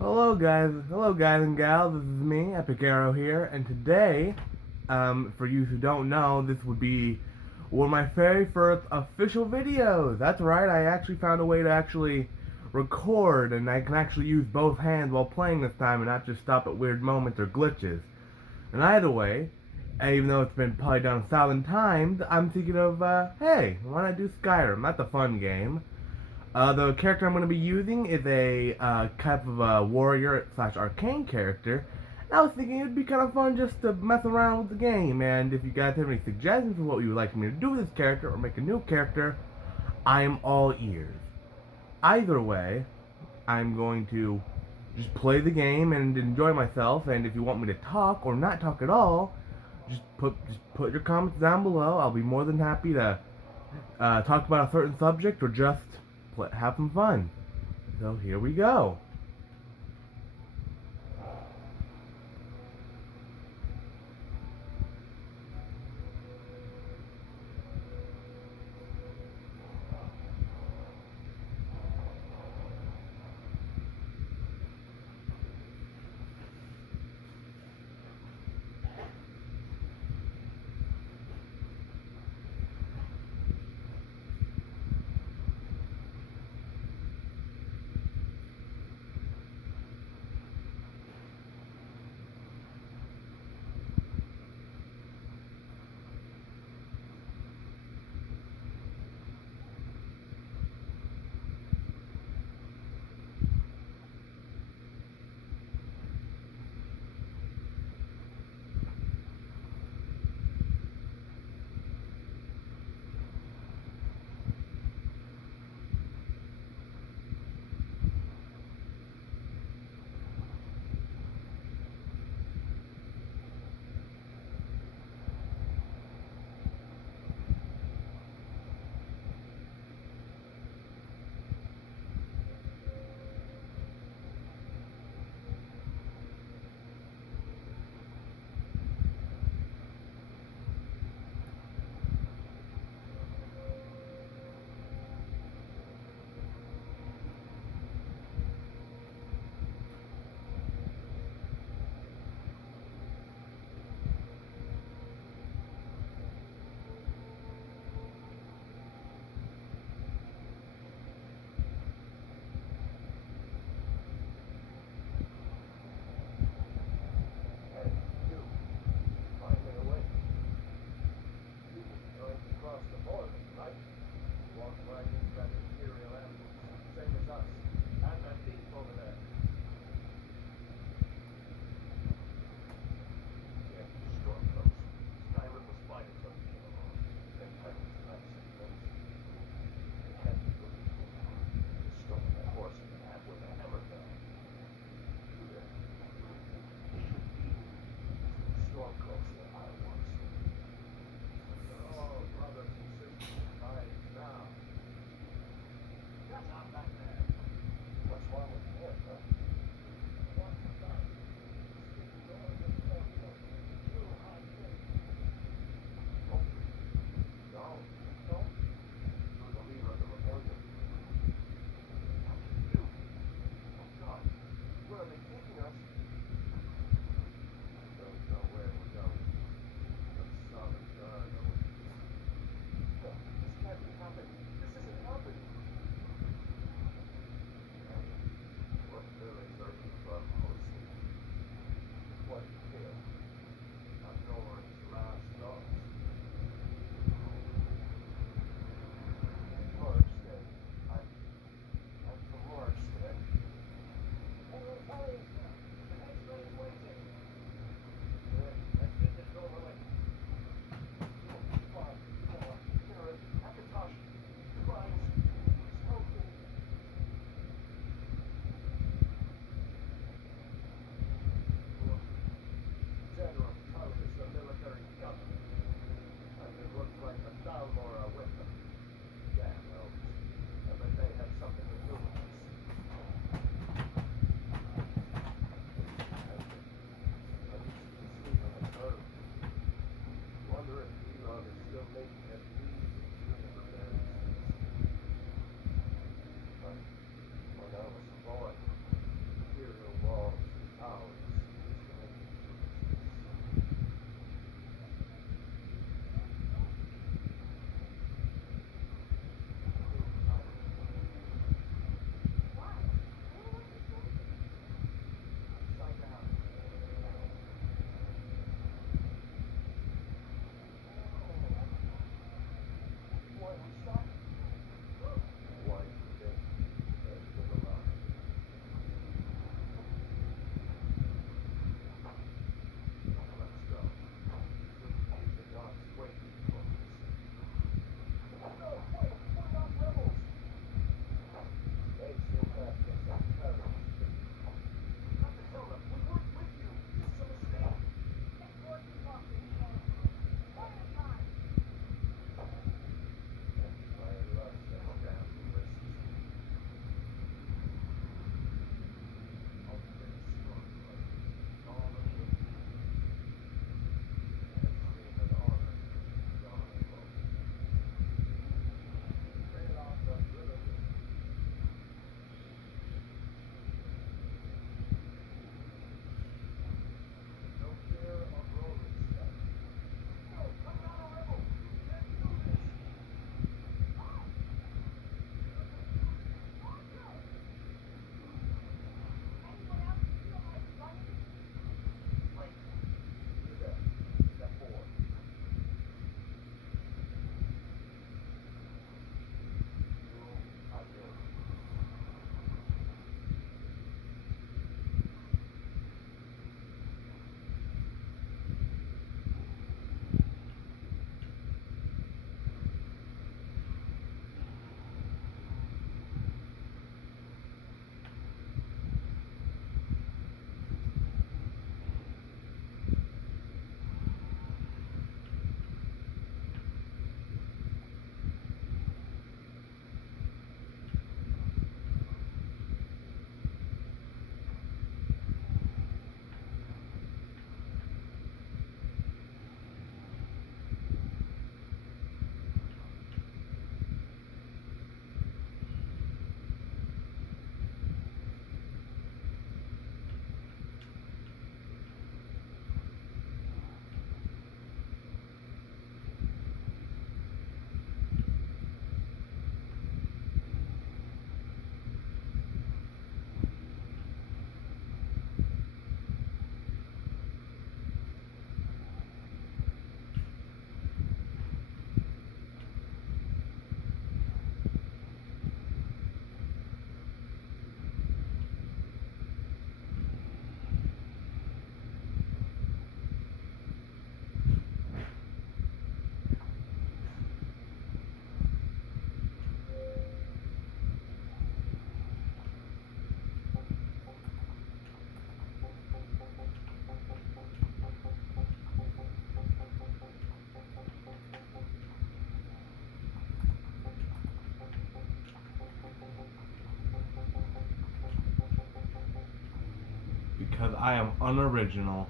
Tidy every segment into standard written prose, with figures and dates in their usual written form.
Hello guys and gals, this is me, Epic Arrow here, and today, for you who don't know, this would be one of my very first official videos. That's right, I actually found a way to actually record, and I can actually use both hands while playing this time and not just stop at weird moments or glitches. And either way, and even though it's been probably done 1,000 times, I'm thinking of, hey, why not do Skyrim? That's a fun game. The character I'm going to be using is a type of a warrior slash arcane character. And I was thinking it would be kind of fun just to mess around with the game. And if you guys have any suggestions of what you would like me to do with this character or make a new character, I am all ears. Either way, I'm going to just play the game and enjoy myself. And if you want me to talk or not talk at all, just put your comments down below. I'll be more than happy to talk about a certain subject or just have some fun. So here we go. I am unoriginal.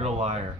You're a liar.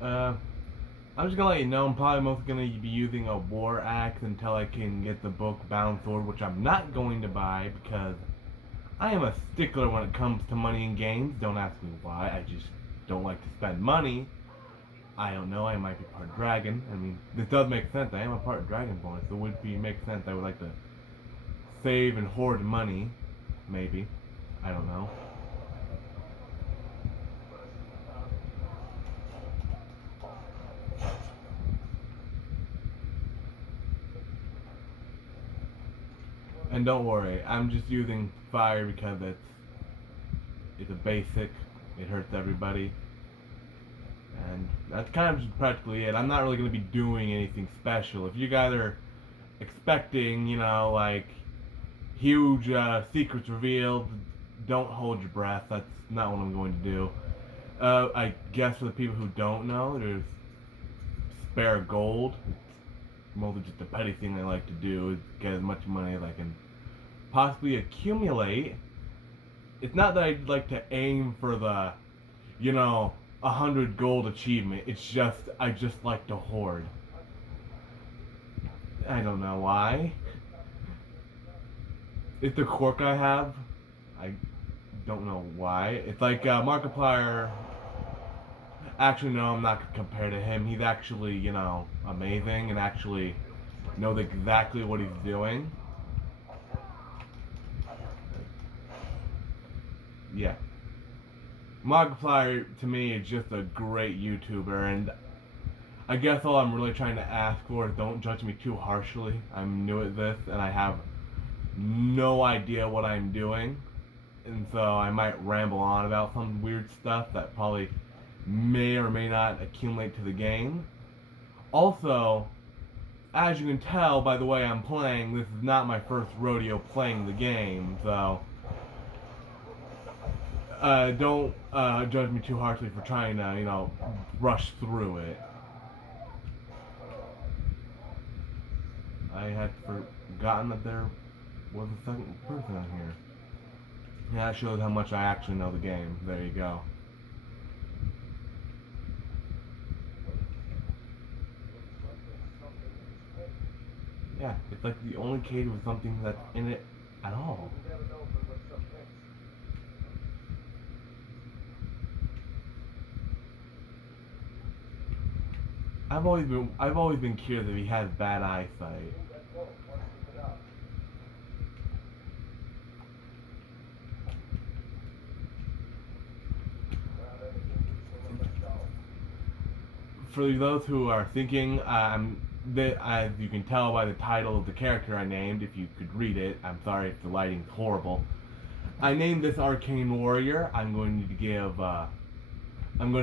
Uh, I'm just gonna let you know I'm probably mostly gonna be using a war axe until I can get the book Bound Sword, which I'm not going to buy because I am a stickler when it comes to money in games. Don't ask me why. I just don't like to spend money. I don't know. I might be part dragon. I mean, this does make sense. I am a part dragonborn, so it would make sense. I would like to save and hoard money. Maybe. I don't know. And don't worry, I'm just using fire because it's a basic. It hurts everybody. And that's kind of just practically it. I'm not really going to be doing anything special. If you guys are expecting, like huge secrets revealed, don't hold your breath. That's not what I'm going to do. I guess for the people who don't know, there's spare gold. It's mostly just a petty thing I like to do, is get as much money as I can possibly accumulate. It's not that I'd like to aim for the, 100 gold achievement. It's just, I just like to hoard. I don't know why. It's the quirk I have. I don't know why. It's like Markiplier. Actually, no, I'm not going to compare to him. He's actually, amazing and actually knows exactly what he's doing. Yeah. Markiplier, to me, is just a great YouTuber, and I guess all I'm really trying to ask for is don't judge me too harshly. I'm new at this, and I have no idea what I'm doing, and so I might ramble on about some weird stuff that probably may or may not accumulate to the game. Also, as you can tell by the way I'm playing, this is not my first rodeo playing the game, so don't judge me too harshly for trying to, rush through it. I had forgotten that there was a second person on here. Yeah, that shows how much I actually know the game. There you go. Yeah, it's like the only cage with something that's in it at all. I've always been curious if he has bad eyesight. For those who are thinking, as you can tell by the title of the character I named, if you could read it, I'm sorry if the lighting's horrible. I named this Arcane Warrior. I'm going to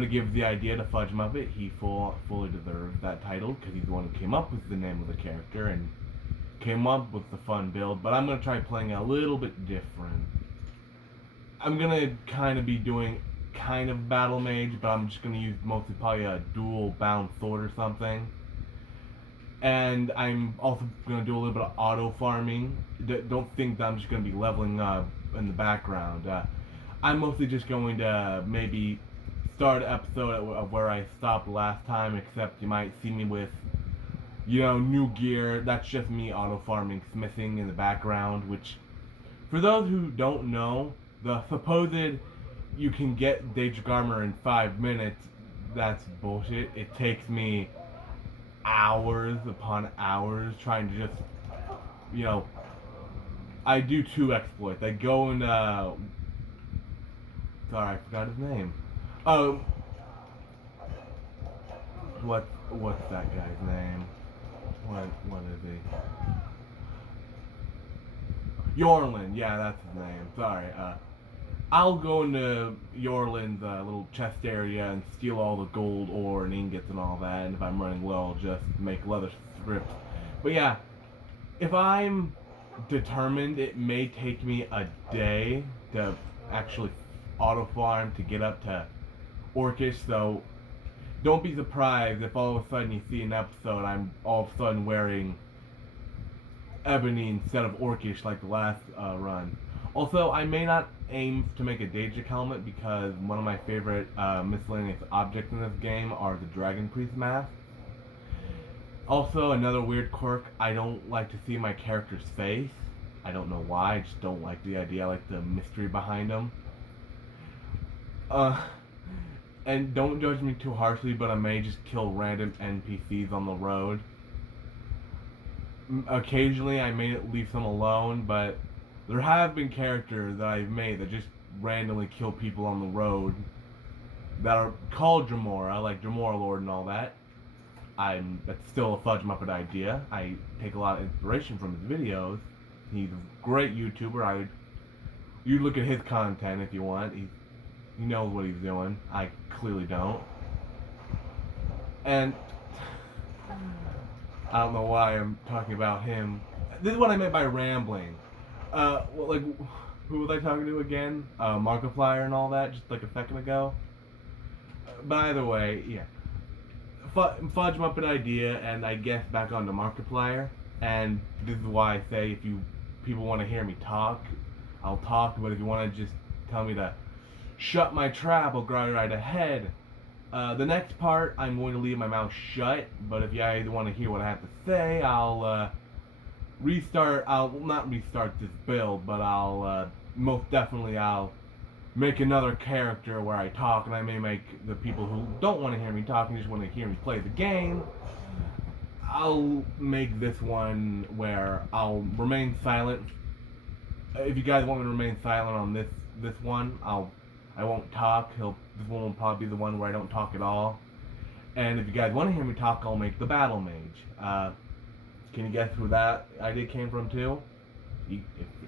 give the idea to Fudge Muppet. He fully deserves that title because he's the one who came up with the name of the character and came up with the fun build. But I'm going to try playing a little bit different. I'm going to kind of be doing kind of battle mage, but I'm just going to use mostly probably a dual bound sword or something. And I'm also going to do a little bit of auto farming. Don't think that I'm just going to be leveling up in the background. I'm mostly just going to maybe start an episode of where I stopped last time, except you might see me with, new gear. That's just me auto farming, smithing in the background, which, for those who don't know, the supposed you can get Daedric armor in 5 minutes, that's bullshit. It takes me hours upon hours trying to just, I do 2 exploits. I go and, sorry, I forgot his name. What's that guy's name? What is he? Yorlin, yeah, that's his name. Sorry, I'll go into Yorlin's little chest area and steal all the gold ore and ingots and all that, and if I'm running low, I'll just make leather strips. But yeah, if I'm determined, it may take me a day to actually auto farm to get up to Orcish, so don't be surprised if all of a sudden you see an episode I'm all of a sudden wearing Ebony instead of Orcish like the last run. Also, I may not aim to make a Daedric helmet because one of my favorite miscellaneous objects in this game are the Dragon Priest masks. Also, another weird quirk, I don't like to see my character's face. I don't know why, I just don't like the idea. I like the mystery behind them. And don't judge me too harshly, but I may just kill random NPCs on the road. Occasionally, I may leave some alone, but there have been characters that I've made that just randomly kill people on the road that are called Dremora, like Dremora Lord and all that. That's still a Fudge Muppet idea. I take a lot of inspiration from his videos. He's a great YouTuber. You look at his content if you want. He knows what he's doing. I clearly don't. And I don't know why I'm talking about him. This is what I meant by rambling. Like, who was I talking to again? Markiplier and all that, just like a second ago. But either way, yeah. Fudge Muppet idea, and I guess back onto Markiplier. And this is why I say if people want to hear me talk, I'll talk. But if you want to just tell me to shut my trap, I'll go right ahead. The next part, I'm going to leave my mouth shut. But if you guys want to hear what I have to say, I'll restart. I'll not restart this build, but I'll most definitely make another character where I talk, and I may make the people who don't want to hear me talk and just want to hear me play the game. I'll make this one where I'll remain silent. If you guys want me to remain silent on this one, I won't talk. This one will probably be the one where I don't talk at all. And if you guys want to hear me talk, I'll make the Battle Mage. Can you guess who that idea came from too? If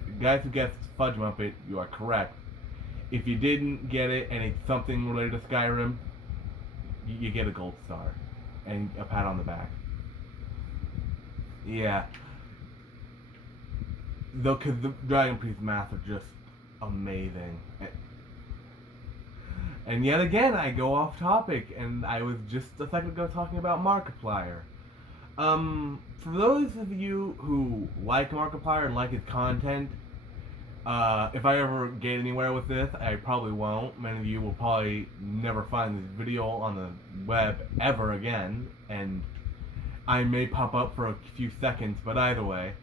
you guys who guessed Fudge Muppet, you are correct. If you didn't get it and it's something related to Skyrim, you get a gold star and a pat on the back. Yeah. Though, because the Dragon Priest masks are just amazing. And yet again, I go off topic, and I was just a second ago talking about Markiplier. For those of you who like Markiplier and like his content, if I ever get anywhere with this, I probably won't. Many of you will probably never find this video on the web ever again, and I may pop up for a few seconds, but either way,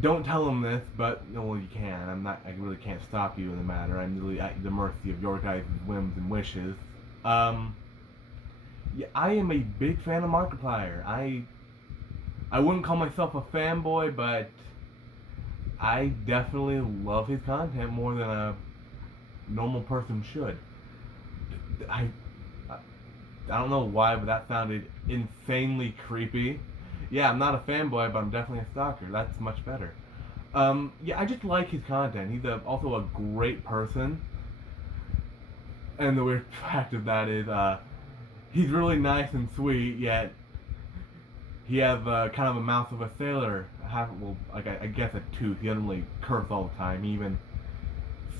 don't tell them this, but, well, you can. I really can't stop you in the matter. I'm really at the mercy of your guys' whims and wishes. Yeah, I am a big fan of Markiplier. I wouldn't call myself a fanboy, but I definitely love his content more than a normal person should. I don't know why, but that sounded insanely creepy. Yeah, I'm not a fanboy, but I'm definitely a stalker. That's much better. Yeah, I just like his content. He's also a great person. And the weird fact of that is, he's really nice and sweet, yet he has kind of a mouth of a sailor. I guess a tooth. He doesn't really curse all the time. He even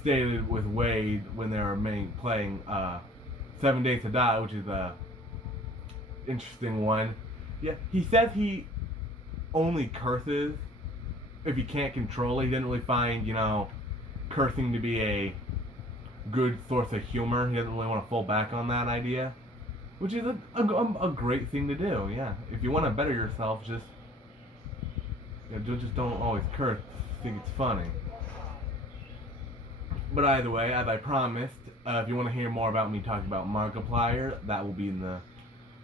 stated with Wade when they were playing 7 Days to Die, which is a interesting one. Yeah, he says he only curses if he can't control it. He didn't really find, cursing to be a good source of humor. He doesn't really want to fall back on that idea, which is a great thing to do. Yeah, if you want to better yourself, just don't always curse. Think it's funny. But either way, as I promised, if you want to hear more about me talking about Markiplier, that will be in the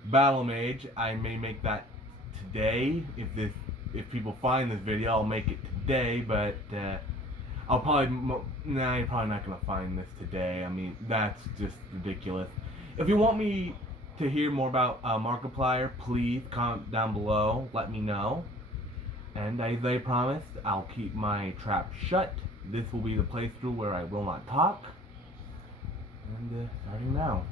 Battle Mage. I may make that today. If people find this video, I'll make it today. But you're probably not gonna find this today. I mean, that's just ridiculous. If you want me to hear more about Markiplier, please comment down below. Let me know. And as I promised, I'll keep my trap shut. This will be the playthrough where I will not talk. And starting now.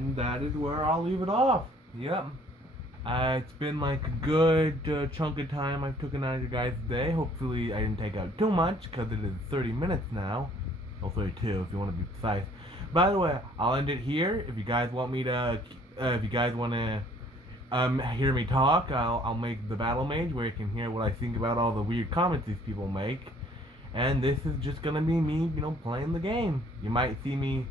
And that is where I'll leave it off. Yep. It's been like a good chunk of time I've taken out of you guys today. Hopefully I didn't take out too much, because it is 30 minutes now. Well, 32 if you want to be precise. By the way, I'll end it here. If you guys want me to, if you guys want to hear me talk, I'll make the battle mage where you can hear what I think about all the weird comments these people make. And this is just gonna be me, playing the game. You might see me.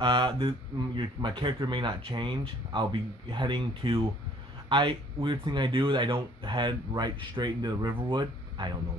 My character may not change. I'll be heading to. Weird thing I do is I don't head right straight into the Riverwood. I don't know